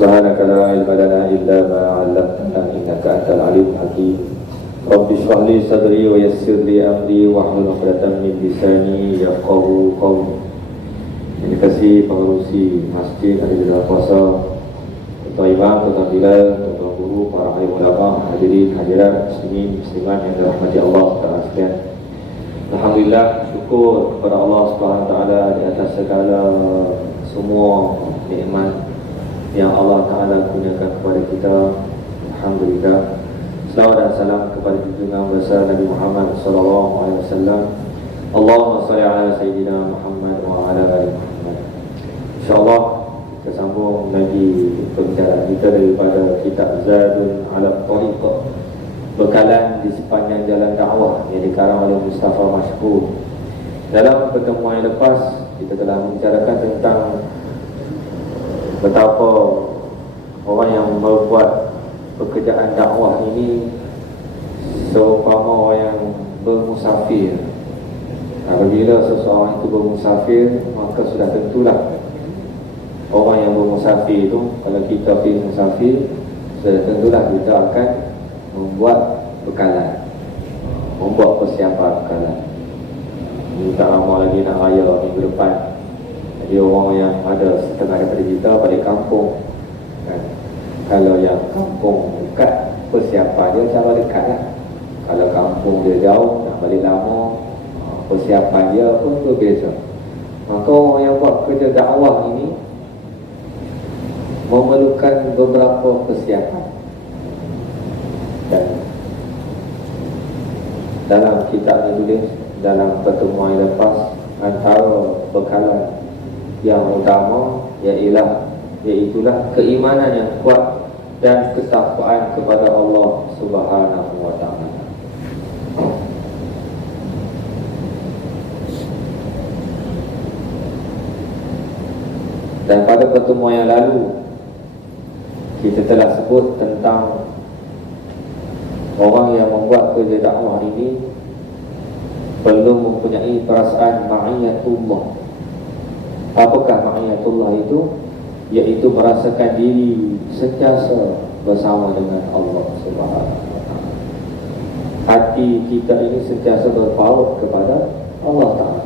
Subhanaka la ilma lana illa ma 'allamtana innaka antal alimul hakim. Rabbi shrah li sadri wa yassir li amri wahlul 'uqdatam min lisani yafqahu qawli. Terima kasih pengerusi masjid hari bulan puasa, Tuan Imam, Tuan Bilal, Tuan Guru, para alim ulama, hadirin hadirat muslimin muslimat yang dirahmati Allah Taala sekalian. Alhamdulillah, syukur kepada Allah Subhanahu Wa Taala di atas segala semua nikmat yang Allah Ta'ala kurniakan kepada kita. Alhamdulillah. Salawat dan salam kepada junjungan besar Nabi Muhammad sallallahu alaihi wasallam. Allahumma shalli ala sayyidina Muhammad wa ala ali Muhammad. InsyaAllah kita sambung lagi pembicaraan kita daripada kitab Zadun ala Tariq, bekalan di sepanjang jalan dakwah yang dikarang oleh Mustafa Mashkur. Dalam pertemuan yang lepas kita telah membicarakan tentang betapa orang yang membuat pekerjaan dakwah ini seumpama orang yang bermusafir. Apabila seseorang itu bermusafir, maka sudah tentulah orang yang bermusafir itu, kalau kita pergi musafir, sudah tentulah kita akan membuat bekalan, membuat persiapan bekalan. Ini tak lama lagi nak raya minggu depan. Jadi orang yang ada setengah daripada kita balik kampung kan? Kalau yang kampung dekat, persiapan dia sama dekat lah. Kalau kampung dia jauh, nak balik lama, persiapan dia pun berbeza. Maka orang yang buat kerja dakwah ini memerlukan beberapa persiapan. Dan dalam kitab ini tulis, dalam pertemuan yang lepas, antara bekalan yang utama iaitulah keimanan yang kuat dan ketakwaan kepada Allah Subhanahu wa Ta'ala. Dan pada pertemuan yang lalu kita telah sebut tentang orang yang membuat kerja dakwah ini perlu mempunyai perasaan ma'iyatullah. Apakah ma'iyatullah itu? Iaitu merasakan diri sentiasa bersama dengan Allah Subhanahu wa Ta'ala. Hati kita ini sentiasa berpaut kepada Allah Ta'ala.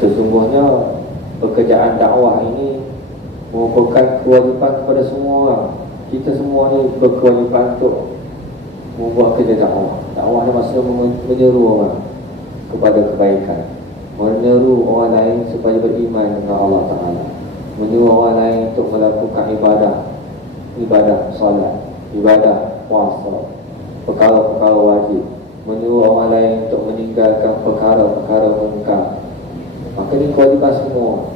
Sesungguhnya pekerjaan dakwah ini merupakan kewajipan kepada semua orang. Kita semua ni berkewajipan untuk membuat kerja dakwah. Dakwah ni maksudnya menyeru orang kepada kebaikan, menyeru orang lain supaya beriman dengan Allah Ta'ala, menyeru orang lain untuk melakukan ibadah solat, ibadah puasa, perkara-perkara wajib, menyeru orang lain untuk meninggalkan perkara-perkara mungkar. Maka ini kewajipan semua.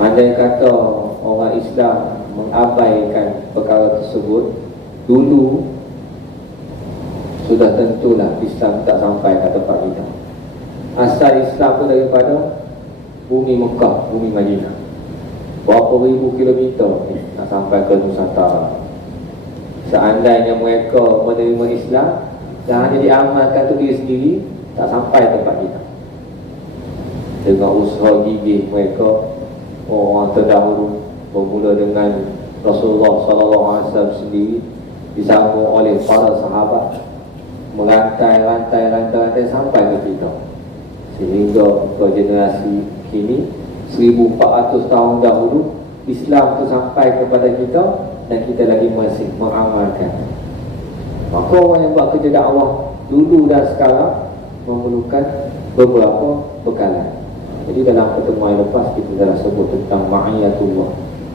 Andai kata orang Islam mengabaikan perkara tersebut, dulu sudah tentulah Islam tak sampai ke tempat kita. Asal Islam itu daripada bumi Mekah, bumi Madinah. Berapa ribu kilometer nak sampai ke Nusantara. Seandainya mereka menerima Islam dan hanya diamalkan untuk diri sendiri, tak sampai tempat kita. Dengan usaha gigih mereka, orang terdahulu bermula dengan Rasulullah SAW sendiri, disambung oleh para sahabat, merantai sampai ke kita. Sehingga ke generasi kini 1400 tahun dahulu Islam itu sampai kepada kita dan kita lagi masih mengamalkan. Maka orang yang buat kerja dakwah dulu dan sekarang memerlukan beberapa bekalan. Jadi dalam pertemuan yang lepas kita telah sebut tentang ma'iyatullah,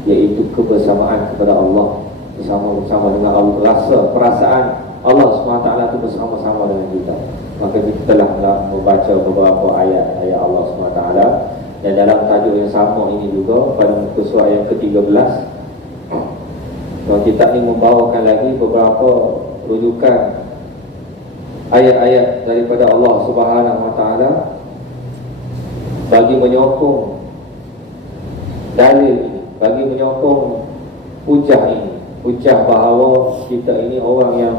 iaitu kebersamaan kepada Allah, bersama-sama dengan Allah, rasa perasaan Allah SWT itu bersama-sama dengan kita. Maka kita telah membaca beberapa ayat-ayat Allah SWT. Dan dalam tajuk yang sama ini juga, pada muka surat yang ke-13, kita ini membawakan lagi beberapa rujukan ayat-ayat daripada Allah Subhanahu Wa Taala bagi menyokong dalil ini, bagi menyokong hujah ini, hujah bahawa kita ini orang yang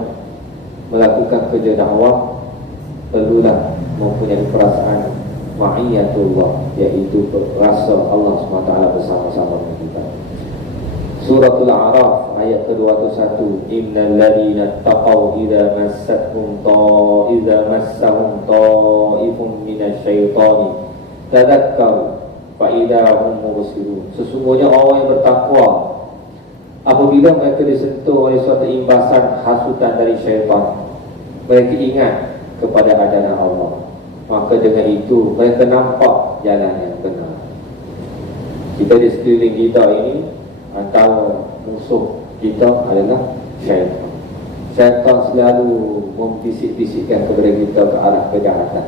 melakukan kerja dakwah perlulah mempunyai perasaan ma'iyatullah, iaitu rasa Allah SWT bersama-sama dengan kita. Suratul A'raf ayat ke-21, innal ladzina taqaw idza massahum ta'ifun minasyaitani tadakkaru fa idza hum mubsirun. Sesungguhnya orang yang bertakwa, apabila mereka disentuh oleh suatu imbasan hasutan dari syaitan, mereka ingat kepada adalah Allah, maka dengan itu mereka nampak jalan yang benar. Kita di sekeliling kita ini, antara musuh kita adalah syaitan. Syaitan selalu membisik-bisikkan kepada kita ke arah kejahatan,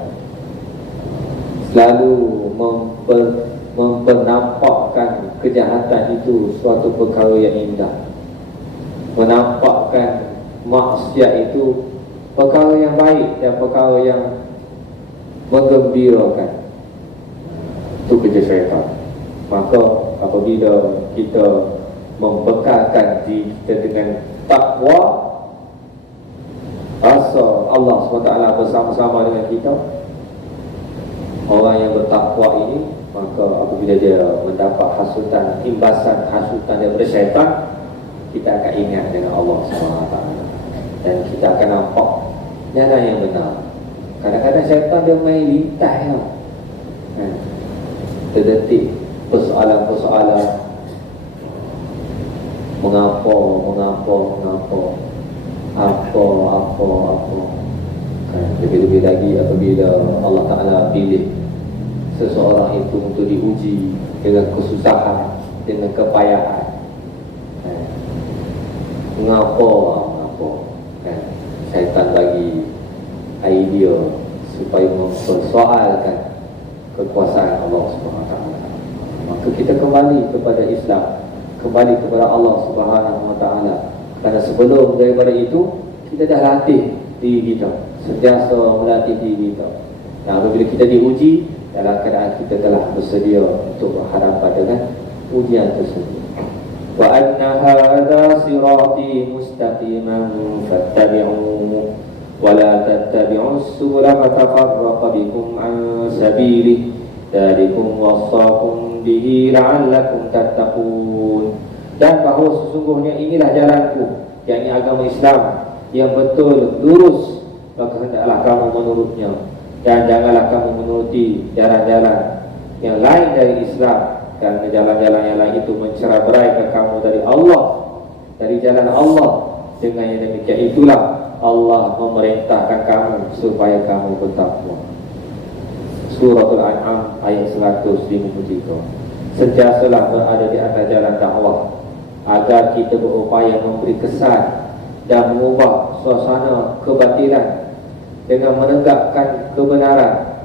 selalu mempernampakkan kejahatan itu suatu perkara yang indah, menampakkan maksiat itu perkara yang baik dan perkara yang menggembirakan. Itu kerja syaitan. Maka apabila kita membekalkan diri kita dengan takwa, rasa Allah SWT bersama-sama dengan kita, orang yang bertakwa ini, maka apabila dia mendapat hasutan, imbasan hasutan daripada syaitan, kita akan ingat dengan Allah SWT dan kita akan nampak jalan yang benar. Kadang-kadang syaitan dia main lintas terdetik persoalan-persoalan, mengapa lebih-lebih lagi apabila Allah Ta'ala pilih seseorang itu untuk diuji dengan kesusahan, dengan kepayahan. Mengapa syaitan bagi idea supaya mempersoalkan kekuasaan Allah SWT. Maka kita kembali kepada Islam, kembali kepada Allah SWT. Kerana sebelum daripada itu, kita dah latih diri kita, sentiasa melatih diri kita. Dan apabila kita diuji, dalam keadaan kita telah bersedia untuk berhadapan dengan ujian tersebut. Wa anna hadza sirati mustaqiman fattabi'uhu wa la tattabi'us subula fatafarraqa bikum an sabilihi dzalikum wassaqum bihi la'allakum tattaqun. Dan bahawa sesungguhnya inilah jalanku, yakni agama Islam yang betul, lurus, maka hendaklah kamu menurutnya, dan janganlah kamu menuruti jalan-jalan yang lain dari Islam, kerana jalan-jalan yang lain itu mencerai-beraikan kamu dari Allah, dari jalan Allah. Dengan yang demikian itulah Allah memerintahkan kamu supaya kamu bertakwa. Suratul An'am ayat 153. Sentiasalah berada di atas jalan dakwah, agar kita berupaya memberi kesan dan mengubah suasana kebatilan dengan menegakkan kebenaran.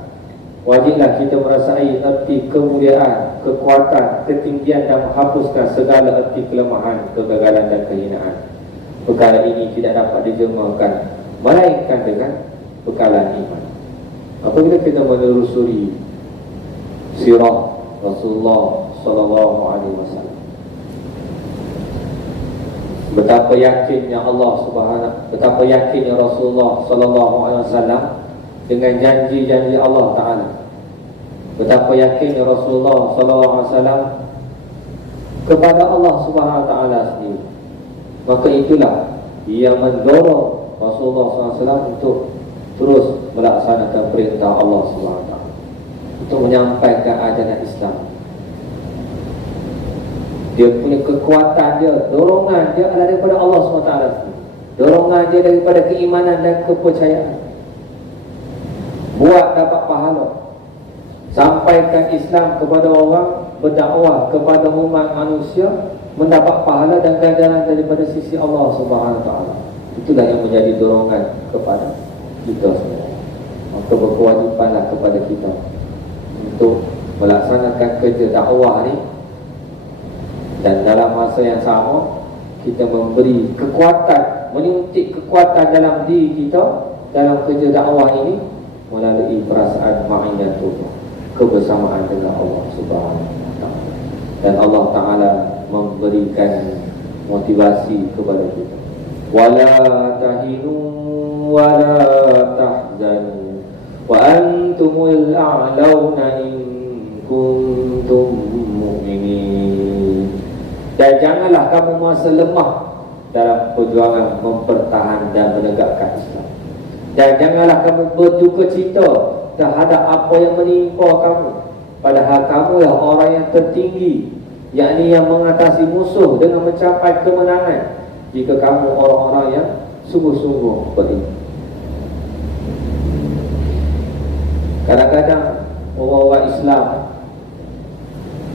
Wajiblah kita merasai erti kemuliaan, kekuatan, ketinggian dan menghapuskan segala erti kelemahan, kegagalan dan kehinaan. Perkara ini tidak dapat dijemakan melainkan dengan bekalan iman. Apabila kita menelusuri sirah Rasulullah SAW, betapa yakinnya betapa yakinnya Rasulullah SAW dengan janji-janji Allah Ta'ala. Betapa yakinnya Rasulullah SAW kepada Allah Subhanahu Wa Ta'ala sendiri. Maka itulah yang mendorong Rasulullah SAW untuk terus melaksanakan perintah Allah Subhanahu Wa Ta'ala, untuk menyampaikan ajaran Islam. Dia punya kekuatan dia, dorongan dia adalah daripada Allah SWT. Dorongan dia daripada keimanan dan kepercayaan. Buat dapat pahala, sampaikan Islam kepada orang, berdakwah kepada umat manusia, mendapat pahala dan ganjaran daripada sisi Allah SWT. Itulah yang menjadi dorongan kepada kita semua. Maka berkewajipanlah kepada kita untuk melaksanakan kerja dakwah ni, dan dalam masa yang sama kita memberi kekuatan, menyuntik kekuatan dalam diri kita dalam kerja dakwah ini melalui perasaan ma'iyatullah, kebersamaan dengan Allah Subhanahu Wa Ta'ala. Dan Allah Ta'ala memberikan motivasi kepada kita, wala tahinu wala tahzanu wa antum antumul a'launa in kuntum mu'minin. Dan janganlah kamu merasa lemah dalam perjuangan mempertahankan dan menegakkan Islam. Dan janganlah kamu berduka cita terhadap apa yang menimpa kamu, padahal kamulah orang yang tertinggi, yakni yang mengatasi musuh dengan mencapai kemenangan, jika kamu orang-orang yang sungguh-sungguh beriman. Kadang-kadang orang-orang Islam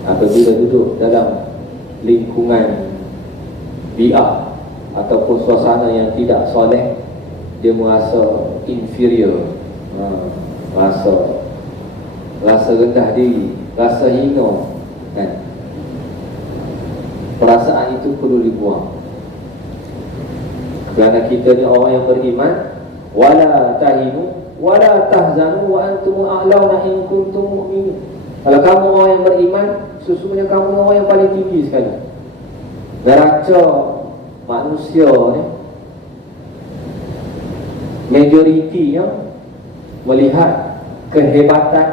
apabila duduk dalam lingkungan bi'ah ataupun suasana yang tidak soleh, dia merasa inferior, rasa rendah diri, rasa hina, kan? Perasaan itu perlu dibuang, kerana kita ni orang yang beriman. Wala tahinu wala tahzanu wa antum a'launa in kuntum mu'minin. Kalau kamu orang yang beriman, sesungguhnya kamu orang yang paling tinggi sekali. Neraca manusia ni, majoritinya melihat kehebatan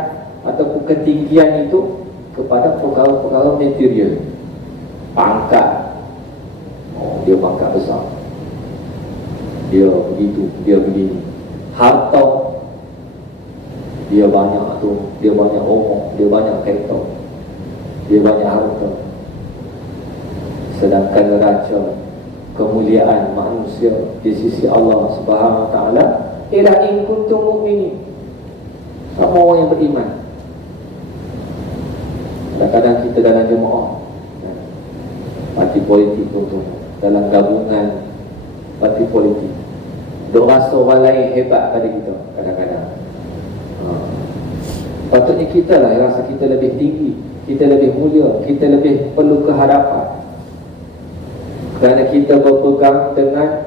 ataupun ketinggian itu kepada perkara-perkara material. Pangkat, dia pangkat besar, dia begitu, dia begini. Harta, dia banyak tu, dia banyak omong, dia banyak kereta, dia banyak harta. Sedangkan neraca kemuliaan manusia di sisi Allah Subhanahu Wa Taala ialah in kuntum mu'minin, kamu orang yang beriman. Kadang-kadang kita dalam jemaah, parti politik tu, dalam gabungan parti politik, dok rasa orang lain hebat pada kita kadang-kadang. Patutnya kita lah yang rasa kita lebih tinggi, kita lebih mulia, kita lebih perlu kehadapan, kerana kita berpegang dengan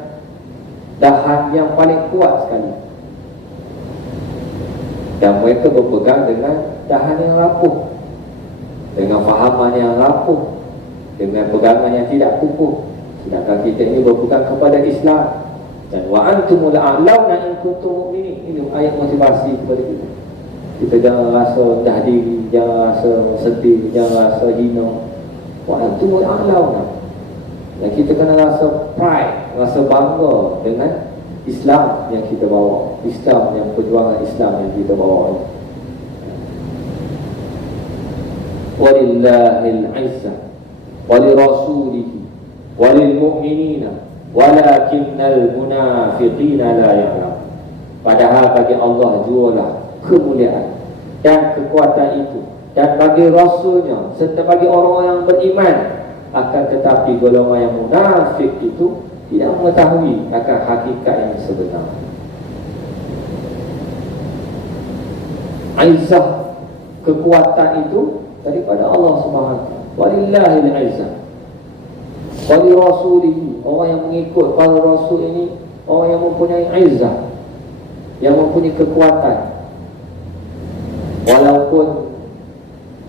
dahan yang paling kuat sekali, dan mereka berpegang dengan dahan yang rapuh, dengan fahaman yang rapuh, dengan pegangan yang tidak kukuh. Sedangkan kita ini berpegang kepada Islam. Dan wa antumul a'launa in kuntum mu'minin. Ini ayat motivasi kepada kita. Kita jangan rasa rendah diri, jangan rasa sedih, jangan rasa hina. Wa antumul a'launa. Dan kita kena rasa pride, rasa bangga dengan Islam yang kita bawa, Islam yang perjuangan Islam yang kita bawa. Walillahil 'izzah walirasulihi walilmu'minina walakinnal munafiqina la ya'lam. Padahal bagi Allah jualah kemuliaan dan kekuatan itu, dan bagi Rasulnya serta bagi orang yang beriman. Akan tetapi golongan yang munafik itu tidak mengetahui akan hakikat yang sebenar. Izzah, kekuatan itu daripada Allah Subhanahu Wa Taala. Walillahil 'izzah wali rasulihi. Orang yang mengikut para rasul ini orang yang mempunyai izzah, yang mempunyai kekuatan. Walaupun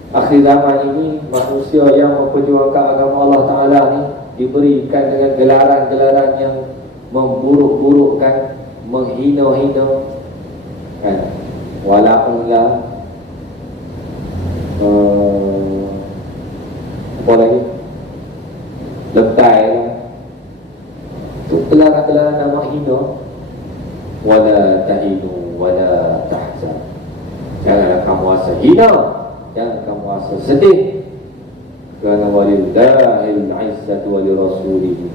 akhir zaman ini manusia yang memperjuangkan agama Allah Ta'ala ni diberikan dengan gelaran-gelaran yang memburuk-burukkan, menghina-hina, kan? Wala'ullah, apa lagi, lebay lah, itu gelaran-gelaran nama hina. Wala tahinu wala tahzan. Janganlah kamu rasa hina, jangan kamu rasa sedih, kerana walillahil 'izzatu walirasulihi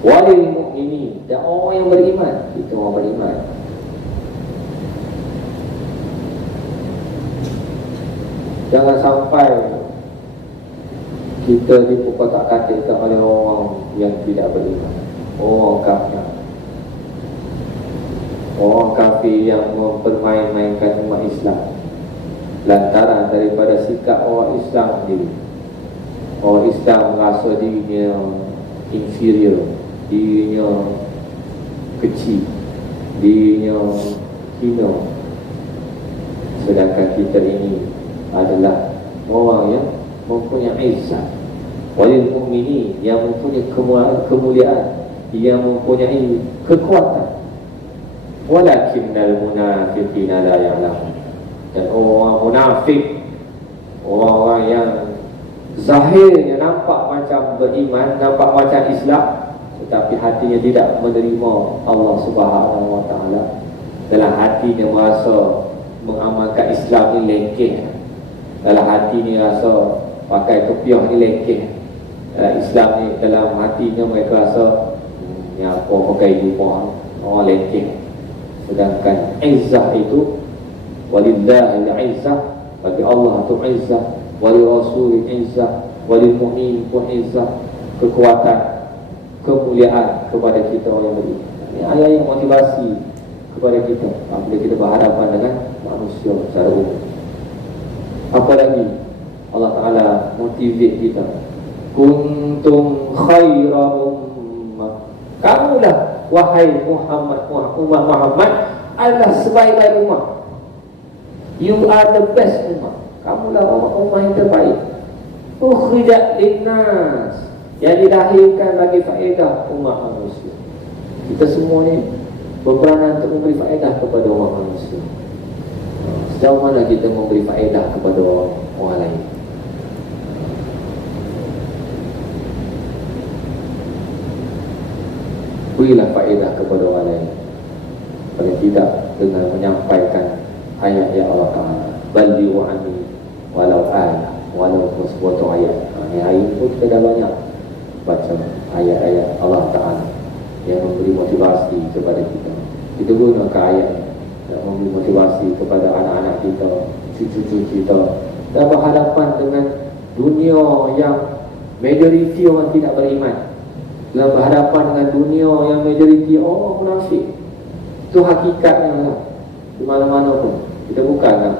walil mu'minin. Dan orang yang beriman, kita orang beriman. Jangan sampai kita diperkotak-katikkan oleh orang yang tidak beriman, orang kafir. Orang kafir yang mempermain-mainkan umat Islam lantaran daripada sikap orang Islam sendiri. Orang Islam merasa dirinya inferior, dirinya kecil, dirinya hina. Sedangkan kita ini adalah orang yang mempunyai izzah, walil mu'minin, yang mempunyai kemuliaan, yang mempunyai kekuatan. Walakinnal munafiqina la ya'lamun. Dan orang munafik, orang-orang yang zahirnya nampak macam beriman, nampak macam Islam, tetapi hatinya tidak menerima Allah Subhanahu Wa Taala. Dalam hatinya merasa mengamalkan Islam ni lekeh. Dalam hati ni rasa pakai kopiah ni lekeh. Dalam Islam ni, dalam hatinya mereka rasa ni apa pakai jubah, orang lekeh. Sedangkan izzah itu walillahil izzah, bagi Allah tu izzah, wali rasul izzah, wali mu'min pun izzah, kekuatan, kemuliaan kepada kita orang beriman. Ini ayat yang motivasi kepada kita apabila kita berhadapan dengan manusia secara umum. Apa lagi Allah Ta'ala motivate kita, kuntum khaira ummah, kamulah wahai Muhammad, umat Muhammad adalah sebaik-baik umat. You are the best umat. Kamulah umat yang terbaik. Ukhrijat linnas, yang dilahirkan bagi faedah umat manusia. Kita semua ni berperanan untuk memberi faedah kepada umat manusia. Sejauh mana kita memberi faedah kepada orang lain? Berilah faedah kepada orang lain, paling tidak dengan menyampaikan ayat-ayat Allah Ta'ala. Ballighu anni walau ayat, walau sebuah ayat. Ini hari pun kita dah banyak baca ayat-ayat Allah Ta'ala yang memberi motivasi kepada kita. Kita gunakan ayat yang memberi motivasi kepada anak-anak kita, cucu-cucu kita, dan berhadapan dengan dunia yang majoriti orang tidak beriman, dalam berhadapan dengan dunia yang majoriti orang munafik. Itu hakikatnya lah. Di mana-mana pun kita bukan nak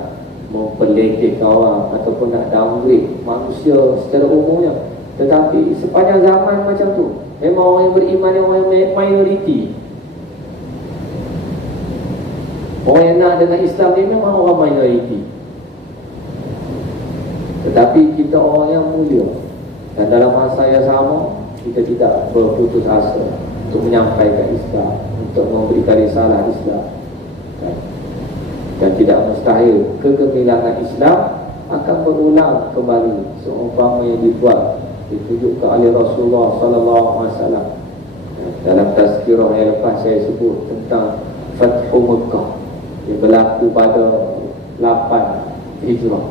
memperlekehkan orang ataupun nak downgrade manusia secara umumnya, tetapi sepanjang zaman macam tu, memang orang yang beriman ni orang yang minoriti. Orang yang nak dengan Islam ni memang orang minoriti, tetapi kita orang yang mulia. Dan dalam masa yang sama, kita tidak berputus asa untuk menyampaikan Islam, untuk memberikan risalah Islam. Dan tidak mustahil kegemilangan Islam akan berulang kembali seumpama yang dibuat, ditunjukkan oleh Rasulullah SAW. Dalam tazkirah yang lepas saya sebut tentang Fathu Mekah yang berlaku pada 8 Hijrah.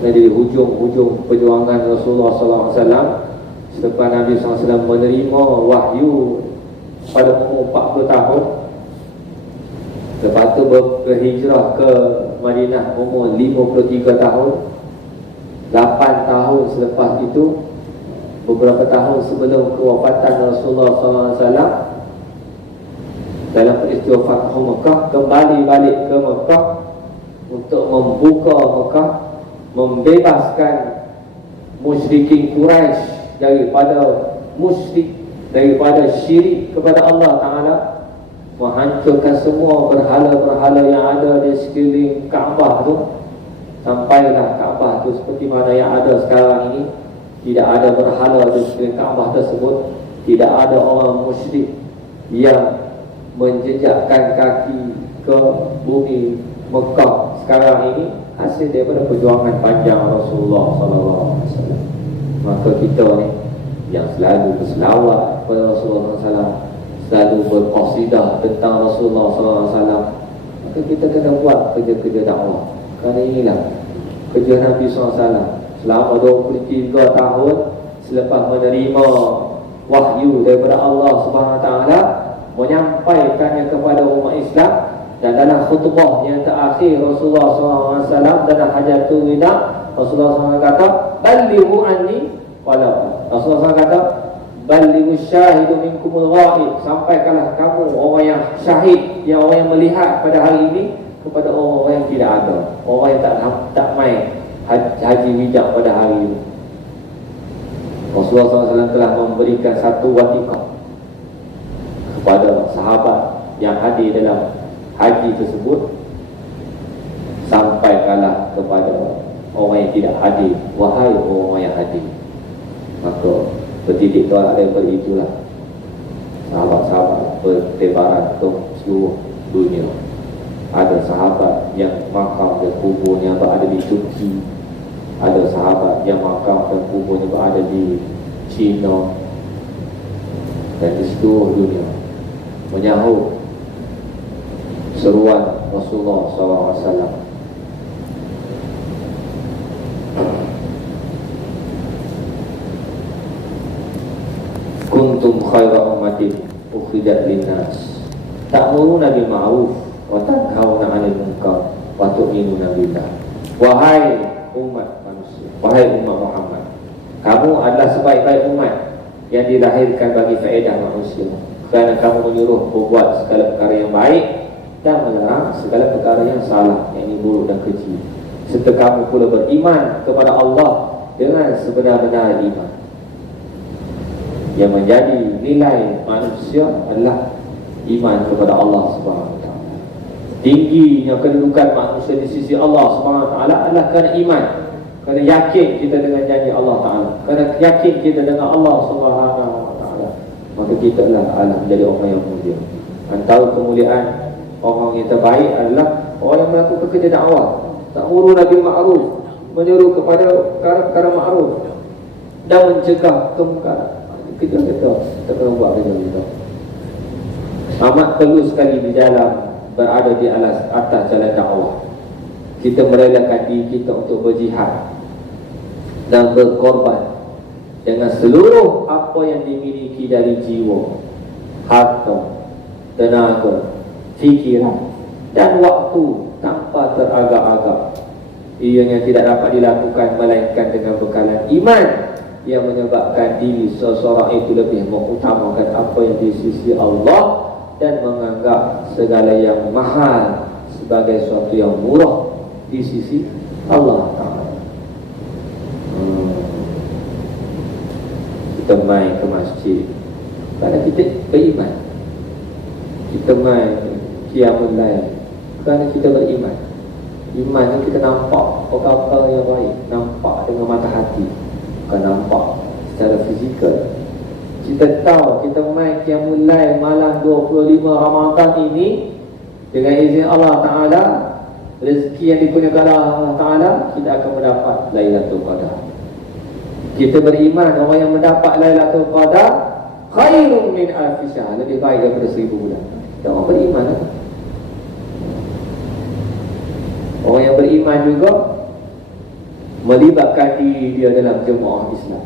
Kerana di hujung-hujung perjuangan Rasulullah SAW, selepas Nabi SAW menerima wahyu pada umur 40 tahun, lepas tu berhijrah ke Madinah umur 53 tahun. 8 tahun selepas itu, beberapa tahun sebelum kewafatan Rasulullah SAW, dalam peristiwa Fathu Mekah, kembali balik ke Mekah untuk membuka Mekah, membebaskan musyrikin Quraisy daripada musyrik, daripada syirik kepada Allah Ta'ala, menghancurkan semua berhala-berhala yang ada di sekeliling Kaabah tu. Sampailah Kaabah tu seperti mana yang ada sekarang ini. Tidak ada berhala di sekeliling Kaabah tersebut. Tidak ada orang musyrik yang menjejakkan kaki ke bumi Mekah sekarang ini, hasil daripada perjuangan panjang Rasulullah SAW. Maka kita ni yang selalu berselawat kepada Rasulullah SAW, selalu berqasidah tentang Rasulullah SAW, maka kita kena buat kerja-kerja dakwah. Kerana inilah kerja Nabi SAW selama 23 tahun selepas menerima wahyu daripada Allah SWT, menyampaikannya kepada umat Islam. Dan dalam khutbah yang terakhir Rasulullah SAW dalam Hajatul Wida, Rasulullah SAW kata, ballighu anni walau. Rasulullah SAW kata, ballighu syahidu minkumul ghaib, sampaikanlah kamu orang yang syahid, yang orang yang melihat pada hari ini, kepada orang yang tidak ada, orang yang tak main haji bijak pada hari ini. Rasulullah SAW telah memberikan satu wasiqah kepada sahabat yang hadir dalam haji tersebut, sampaikanlah kepada orang yang tidak hadir, wahai orang yang hadir. Maka bertitik tolak daripada itulah sahabat-sahabat bertebaran ke seluruh dunia. Ada sahabat yang makam dan kuburnya berada di Turki. Ada sahabat yang makam dan kuburnya berada di China dan di seluruh dunia, menyahut seruan Rasulullah SAW. Kuntum khaira ummatin ukhrijat linnas ta'muruna bil ma'ruf wa tanhauna 'anil munkar wa tu'minuna billah. Wahai umat manusia, wahai umat Muhammad, kamu adalah sebaik-baik umat yang dilahirkan bagi faedah manusia, kerana kamu menyuruh berbuat segala perkara yang baik dan melarang segala perkara yang salah, yang ini buruk dan keji. Serta kamu pula beriman kepada Allah dengan sebenar-benar iman. Yang menjadi nilai manusia adalah iman kepada Allah Subhanahu Wa Taala. Tingginya kedudukan manusia di sisi Allah Subhanahu Wa Taala adalah kerana iman, kerana yakin kita dengan janji Allah Taala, kerana yakin kita dengan Allah Subhanahu Wa Taala. Maka kita adalah menjadi orang yang mulia. Antara kemuliaan orang yang terbaik adalah orang yang melakukan kerja dakwah, ta'muruna bil ma'ruf, menyuruh kepada perkara ma'ruf dan mencegah kemungkaran. Kerja kita kena buat kerja kita. Amat perlu sekali di dalam berada di atas jalan dakwah. Kita merelakan diri kita untuk berjihad dan berkorban dengan seluruh apa yang dimiliki dari jiwa, harta, tenaga, fikiran dan waktu tanpa teragak-agak. Ianya tidak dapat dilakukan melainkan dengan bekalan iman yang menyebabkan diri seseorang itu lebih mengutamakan apa yang di sisi Allah dan menganggap segala yang mahal sebagai sesuatu yang murah di sisi Allah Ta'ala. Kita main ke masjid kerana kita beriman. Kita main qiyamul lail kerana kita beriman. Iman ni kita nampak apa-apa yang baik, nampak dengan mata hati, bukan nampak secara fizikal. Kita tahu kita main qiyamul lail malam 25 Ramadan ini dengan izin Allah Ta'ala, rezeki yang dikurniakan Allah Ta'ala, kita akan mendapat Lailatul Qadar. Kita beriman orang yang mendapat Lailatul Qadar khairun min alfi syahr, lebih baik daripada 1000 bulan. Kita orang beriman kan? Orang yang beriman juga melibatkan diri dia dalam jemaah Islam,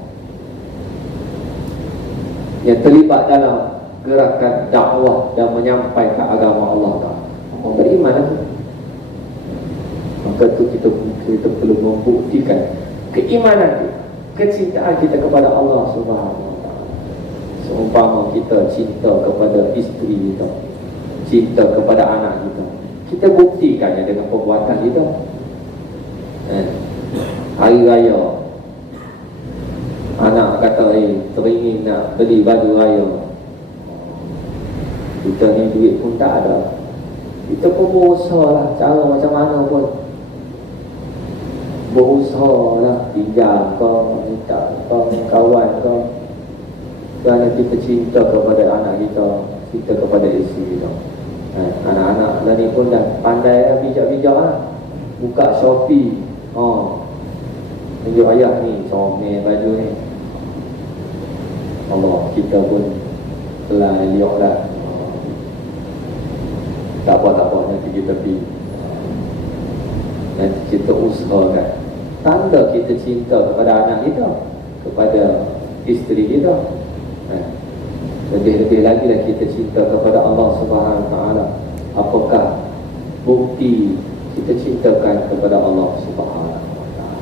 yang terlibat dalam gerakan dakwah dan menyampaikan agama Allah Ta'ala. Orang beriman lagi. Maka itu kita perlu membuktikan keimanan, kecintaan kita kepada Allah Subhanahu Wa Taala. Seumpama kita cinta kepada isteri kita, cinta kepada anak kita, kita buktikannya dengan perbuatan kita. Hari raya, anak kata teringin nak beli baju raya, kita ni duit pun tak ada, kita pun berusaha lah, cara macam mana pun berusaha lah, pinjam ke, minta ke, kawan ke, kerana kita cinta kepada anak kita, cinta kepada isteri kita. Anak-anak dah ni pun dah pandai lah, bijak-bijak lah, buka Shopee, tunjuk ayah ni, comel baju ni. Allah, kita pun telah liok dah. Tak apa, nanti kita pergi, nanti kita usahakan. Tanda kita cinta kepada anak kita, kepada isteri kita. Lebih-lebih lagi lah kita cinta kepada Allah Subhanahu Wa Taala. Apakah bukti kita cintakan kepada Allah Subhanahu Wa Taala?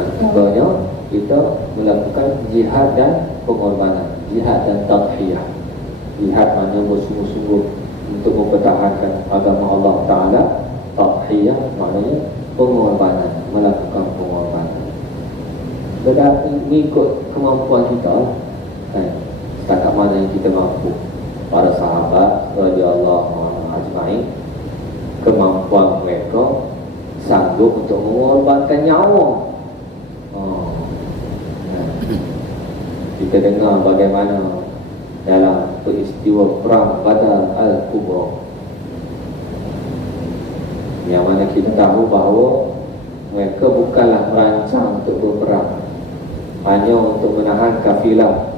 Antaranya kita melakukan jihad dan pengorbanan, jihad dan tadhiyah. Jihad maknanya bersungguh-sungguh untuk mempertahankan agama Allah Ta'ala. Tadhiyah maknanya pengorbanan, melakukan pengorbanan. Mengikut kemampuan kita lah. Setakat mana yang kita mampu. Para sahabat radhiyallahu anhum ajma'in, kemampuan mereka sanggup untuk mengorbankan nyawa. Kita dengar bagaimana dalam peristiwa perang Badar Al-Kubra, yang mana kita tahu bahawa mereka bukanlah merancang untuk berperang, hanya untuk menahan kafilah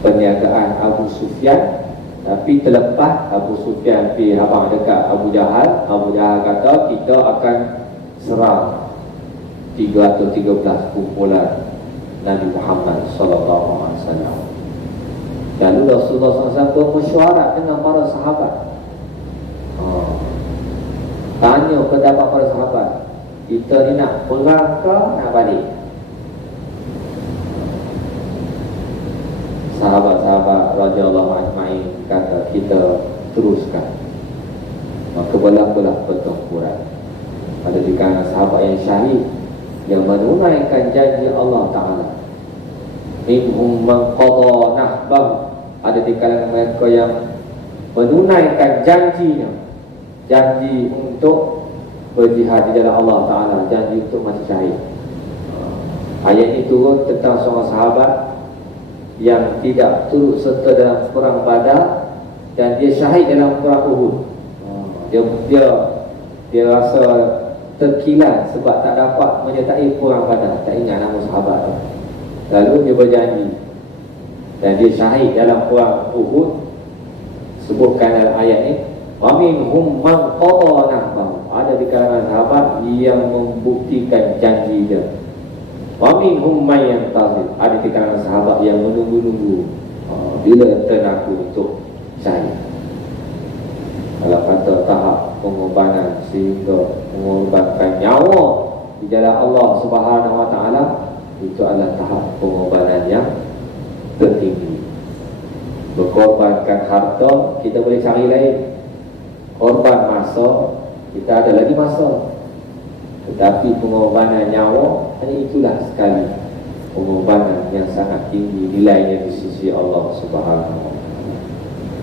perniagaan Abu Sufyan. Tapi terlepas Abu Sufyan pergi habang dekat Abu Jahal, Abu Jahal kata kita akan serang 313 kumpulan Nabi Muhammad sallallahu alaihi wasallam. Lalu Rasulullah SAW bermesyuarat dengan para sahabat. Tanya pendapat para sahabat, kita ni nak perang ke nak balik? Sahabat-sahabat radhiyallahu ajma'in kata kita teruskan. Maka belah-belah pertempuran. Ada di kalangan sahabat yang syahid, yang menunaikan janji Allah Ta'ala. Minhum man qada nahbah. Ada di kalangan mereka yang menunaikan janjinya, janji untuk berjihad di jalan Allah Ta'ala, janji untuk mati syahid. Ayat ini turun tentang seorang sahabat yang tidak turut serta dalam perang Badar dan dia syahid dalam perang Uhud. Dia rasa terkilan sebab tak dapat menyertai perang Badar, tak ingat nama sahabat tu. Lalu dia berjanji dan dia syahid dalam perang Uhud. Sebutkan dalam ayat ni, wa minhum man qada nahbahu. Ada di kalangan sahabat yang membuktikan janji dia. Wa minhum man yantazir. Ada di kalangan sahabat yang menunggu-nunggu bila turn aku untuk syahid. Kalau kata tahap pengorbanan sehingga mengorbankan nyawa di jalan Allah Subhanahu wa Ta'ala, itu adalah tahap pengorbanan yang tertinggi. Berkorbankan harta kita boleh cari lain, korban masa kita ada lagi masa, tetapi pengorbanan nyawa hanya itulah sekali pengorbanan yang sangat tinggi nilainya di sisi Allah Subhanahu wa Ta'ala.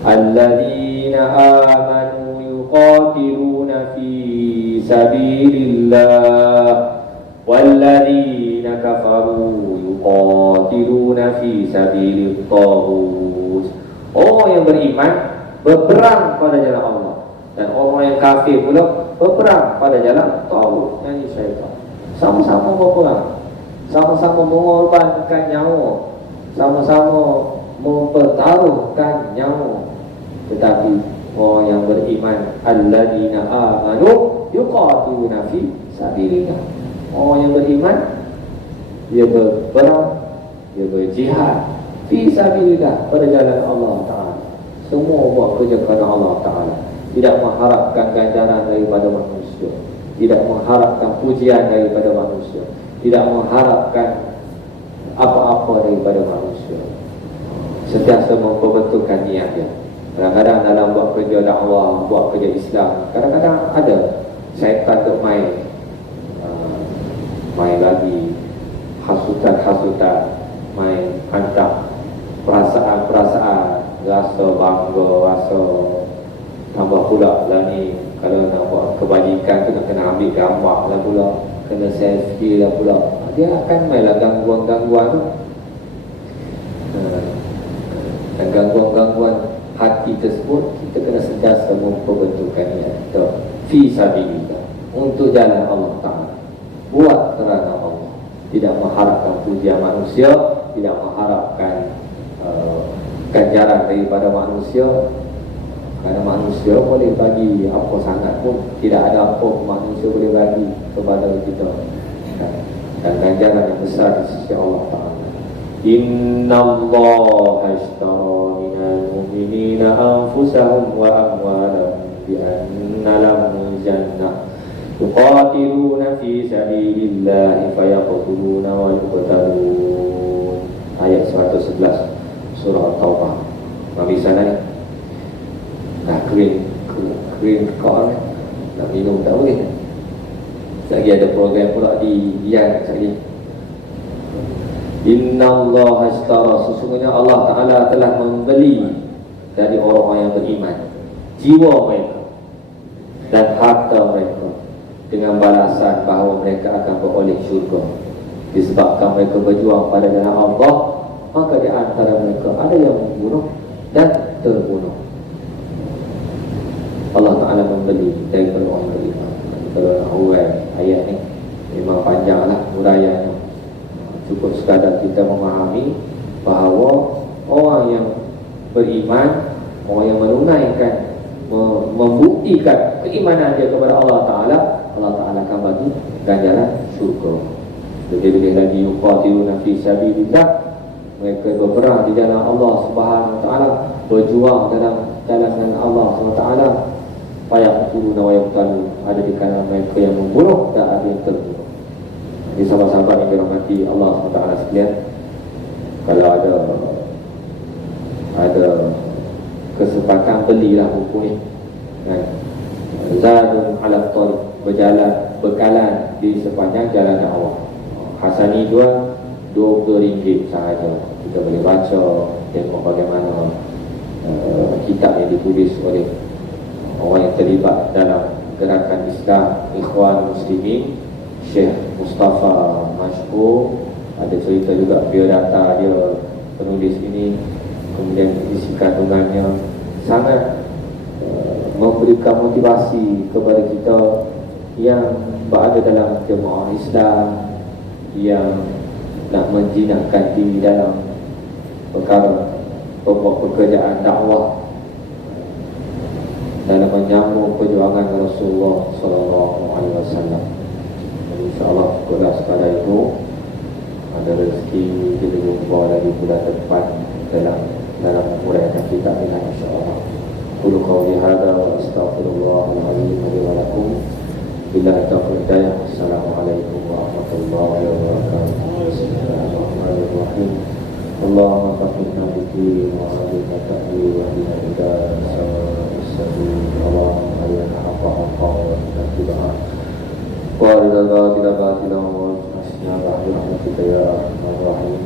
Alladzina amanu yuqatiluna fi sabilillah walladzina kafaru yuqatiluna fi sabilit taghut. Orang yang beriman berperang pada jalan Allah, dan orang yang kafir pula berperang pada jalan taghut, yakni syaitan. Sama-sama berperang, sama-sama mengorbankan nyawa, sama-sama mempertaruhkan nyawa. Tetapi orang yang beriman, alladzina amanu yuqatiluna fi sabilillah. Orang yang beriman, dia berperang, dia berjihad fi sabilillah, pada jalan Allah Ta'ala. Semua buat kerja kerana Allah Ta'ala, tidak mengharapkan ganjaran daripada manusia, tidak mengharapkan pujian daripada manusia, tidak mengharapkan apa-apa daripada manusia. Sentiasa memperbetulkan niatnya. Kadang-kadang dalam buat kerja dakwah, buat kerja Islam, kadang-kadang ada syaitan untuk main lagi hasutan-hasutan, main hantar perasaan-perasaan, rasa bangga, rasa tambah pula lah ni. Kalau nak buat kebajikan tu nak kena ambil gambar lah pula, kena selfie lah pula. Dia akan mainlah gangguan-gangguan tu. Dan gangguan-gangguan hati tersebut, kita kena sentiasa memperbetulkan niat kita fi sabilillah, untuk jalan Allah Ta'ala, buat kerana Allah, tidak mengharapkan pujian manusia, tidak mengharapkan ganjaran daripada manusia. Kerana manusia boleh bagi apa sangat pun, tidak ada apa manusia boleh bagi kepada kita, dan ganjaran yang besar di sisi Allah Ta'ala. Inna Allah ashtara minal mu'minina anfusahum wa amwalahum bi anna lahumul jannah yuqatiluna fi sabilillahi fayaqtuluna wa yuqtalun. Ayat 111 surah Taubah. Mari sana. Nah, kering kau nak minum tak boleh. Lagi ada program pula di Yan sekali. Inna Allah ashtara, sesungguhnya Allah Ta'ala telah membeli dari orang-orang yang beriman jiwa mereka dan harta mereka dengan balasan bahawa mereka akan beroleh syurga, disebabkan mereka berjuang pada jalan Allah maka di antara mereka ada yang membunuh dan terbunuh. Allah Ta'ala membeli daripada orang beriman. Awal ayat ni memang panjanglah huraiannya. Cukup sekadar kita memahami bahawa orang yang beriman, orang yang menunaikan, membuktikan keimanan dia kepada Allah Ta'ala, Allah Ta'ala akan bagi ganjaran syurga. Lebih-lebih lagi yuqatiluna fi sabilillah, mereka berperang di jalan Allah Subhanahu Wa Ta'ala, berjuang dalam jalan Allah Subhanahu Wa Ta'ala. Fayaqtuluna wa yuqtalun, ada di kalangan mereka yang membunuh dan ada yang terbunuh. Jadi sahabat-sahabat yang dirahmati Allah SWT sekalian, kalau ada kesempatan, belilah buku ni kan? Zadun ala tariq, bekalan di sepanjang jalan dakwah. Hasani jual RM20 sahaja. Kita boleh baca, tengok bagaimana kitab yang ditulis oleh orang yang terlibat dalam gerakan Islam Ikhwan Muslimin, Syekh Mustafa Mashhur. Ada cerita juga biodata dia, penulis ini. Kemudian isi kandungannya sangat memberikan motivasi kepada kita yang berada dalam jemaah Islam, yang nak menjinakkan diri dalam perkara pekerjaan dakwah, dalam menyambung perjuangan Rasulullah SAW. InsyaAllah kalau sekadar itu ada rezeki kita jumpa lagi bulan depan dalam huraian kita ini, insyaAllah. Qul qawli hadza wa astaghfirullahal azim li wa lakum. Billahi taufiq hidayah. Assalamualaikum warahmatullahi wabarakatuh. Bismillahirrahmanirrahim. Allahumma taqabbal minni wa alayka ta'ala wa ila Allahumma alayna haqqa wa tabi'ah wa ridha batila wa asna rahmatika ya arhamar rahimin.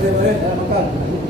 Boleh, makan.